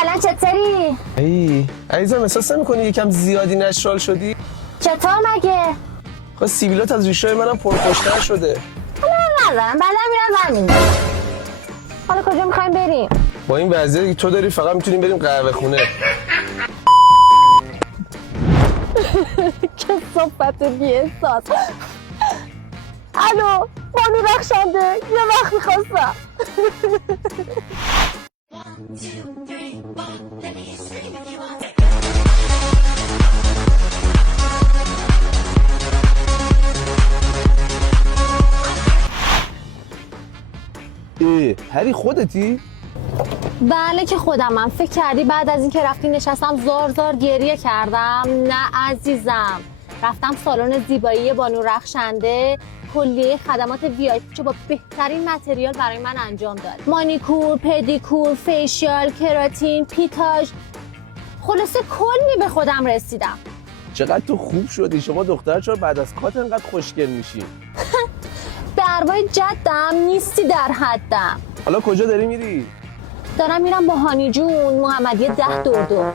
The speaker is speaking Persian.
سلام چطوری؟ ای عزیزم احساس نمی‌کنی یکم زیادی نشرال شدی؟ چطور مگه؟ خب سیبیلات از ریشای منم پرخوشتر شده. حالا ندارم بعدا میرم زمین. حالا کجا میخوایم بریم؟ با این وضعیتی تو داری فقط میتونیم بریم قهوه خونه. که صحبت بی‌احساس. الو بانو رخشنده یه وقت میخواستم. هری خودتی؟ بله که خودمم. فکر کردی بعد از اینکه رفتی نشستم زار زار گریه کردم؟ نه عزیزم، رفتم سالن زیبایی بانو رخشنده، کلیه خدمات VIP با بهترین متریال برای من انجام داد. مانیکور، پدیکور، فیشیال، کراتین، پیتاژ، خلاصه کلی به خودم رسیدم. چقدر تو خوب شدی. شما دختر چرا بعد از کات انقدر خوشگل میشی؟ به ارواح جدم نیستی در حدم. حالا کجا داری میری؟ دارم میرم با هانی جون محمدیه 10 دور.